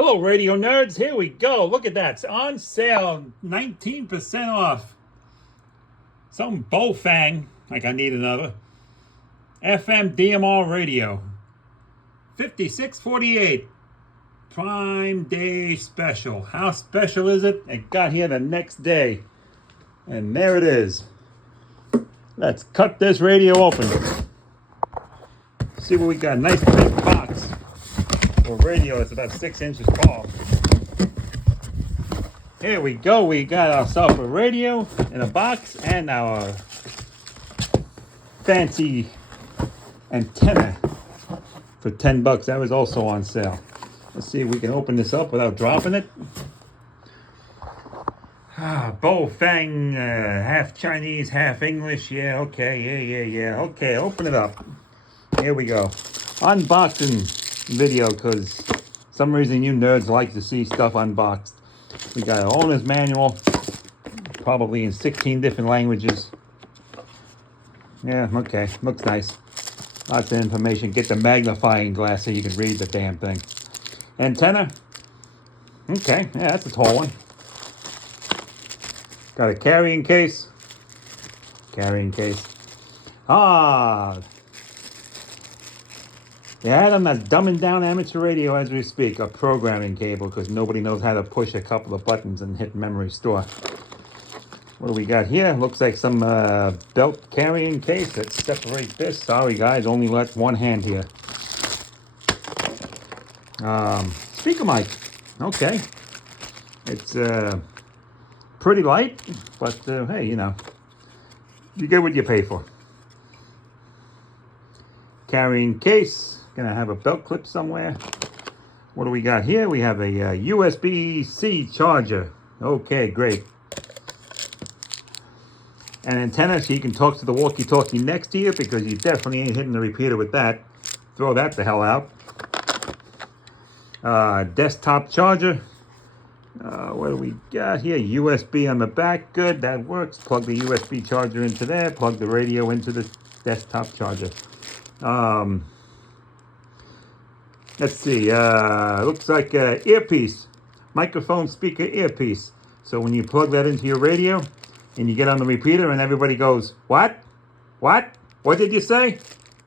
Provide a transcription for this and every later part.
Hello, radio nerds. Here we go. Look at that. It's on sale. 19% off. Some Baofeng, like I need another. FM DMR radio. 5648. Prime Day Special. How special is it? It got here the next day. And there it is. Let's cut this radio open. See what we got. Nice big box. A radio that's about 6 inches tall. Here we go. We got ourselves a radio in a box and our fancy antenna for $10. That was also on sale. Let's see if we can open this up without dropping it. Baofeng, half Chinese, half English. Yeah, okay, yeah. Okay, open it up. Here we go. Unboxing video, because some reason you nerds like to see stuff unboxed. We got an owner's manual, probably in 16 different languages. Yeah, okay, looks nice. Lots of information. Get the magnifying glass so you can read the damn thing. Antenna. Okay, yeah, that's a tall one. Got a carrying case. The item that's dumbing down amateur radio as we speak, a programming cable, because nobody knows how to push a couple of buttons and hit memory store. What do we got here? Looks like some belt carrying case. Let's separate this. Sorry guys, only let one hand here. Speaker mic. Okay. It's pretty light, but hey, you know, you get what you pay for. Carrying case. Gonna have a belt clip somewhere. What do we got here? We have a USB-C charger. Okay, great. An antenna so you can talk to the walkie-talkie next to you, because you definitely ain't hitting the repeater with that. Throw that the hell out. Desktop charger. What do we got here? USB on the back. Good, that works. Plug the USB charger into there. Plug the radio into the desktop charger. Let's see. Looks like an earpiece. Microphone speaker earpiece. So when you plug that into your radio and you get on the repeater and everybody goes, what? What? What did you say?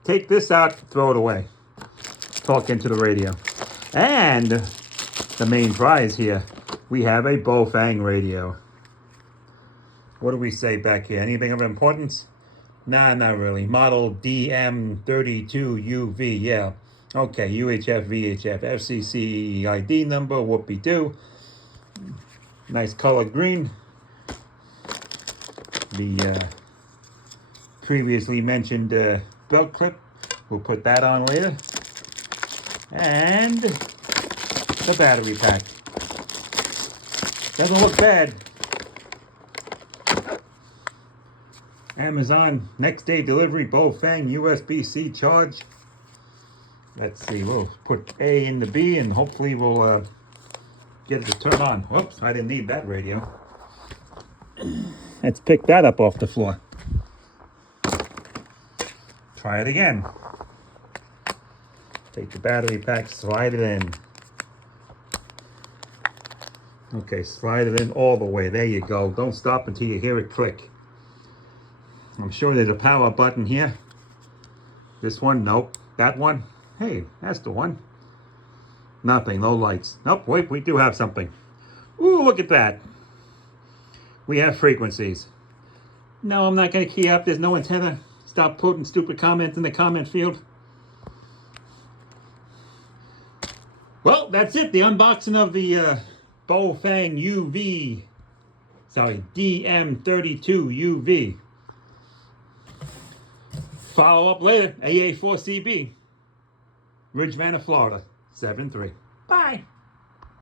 Take this out, throw it away. Talk into the radio. And the main prize here, we have a Baofeng radio. What do we say back here? Anything of importance? Nah, not really. Model DM-32UV, yeah. Okay, UHF, VHF, FCC ID number, whoopee-doo. Nice color green. The previously mentioned belt clip. We'll put that on later. And the battery pack. Doesn't look bad. Amazon next day delivery, Baofeng USB-C charge. Let's see, we'll put A in the B and hopefully we'll get it to turn on. Whoops, I didn't need that radio. Let's pick that up off the floor. Try it again. Take the battery pack, slide it in. Okay, slide it in all the way. There you go. Don't stop until you hear it click. I'm sure there's a power button here. This one, nope. That one, hey, that's the one. Nothing, no lights. Nope, wait, we do have something. Ooh, look at that. We have frequencies. No, I'm not going to key up. There's no antenna. Stop putting stupid comments in the comment field. Well, that's it. The unboxing of the Baofeng DM-32UV. Follow up later. AA4CB. Ridge Manor, Florida. 7-3. Bye.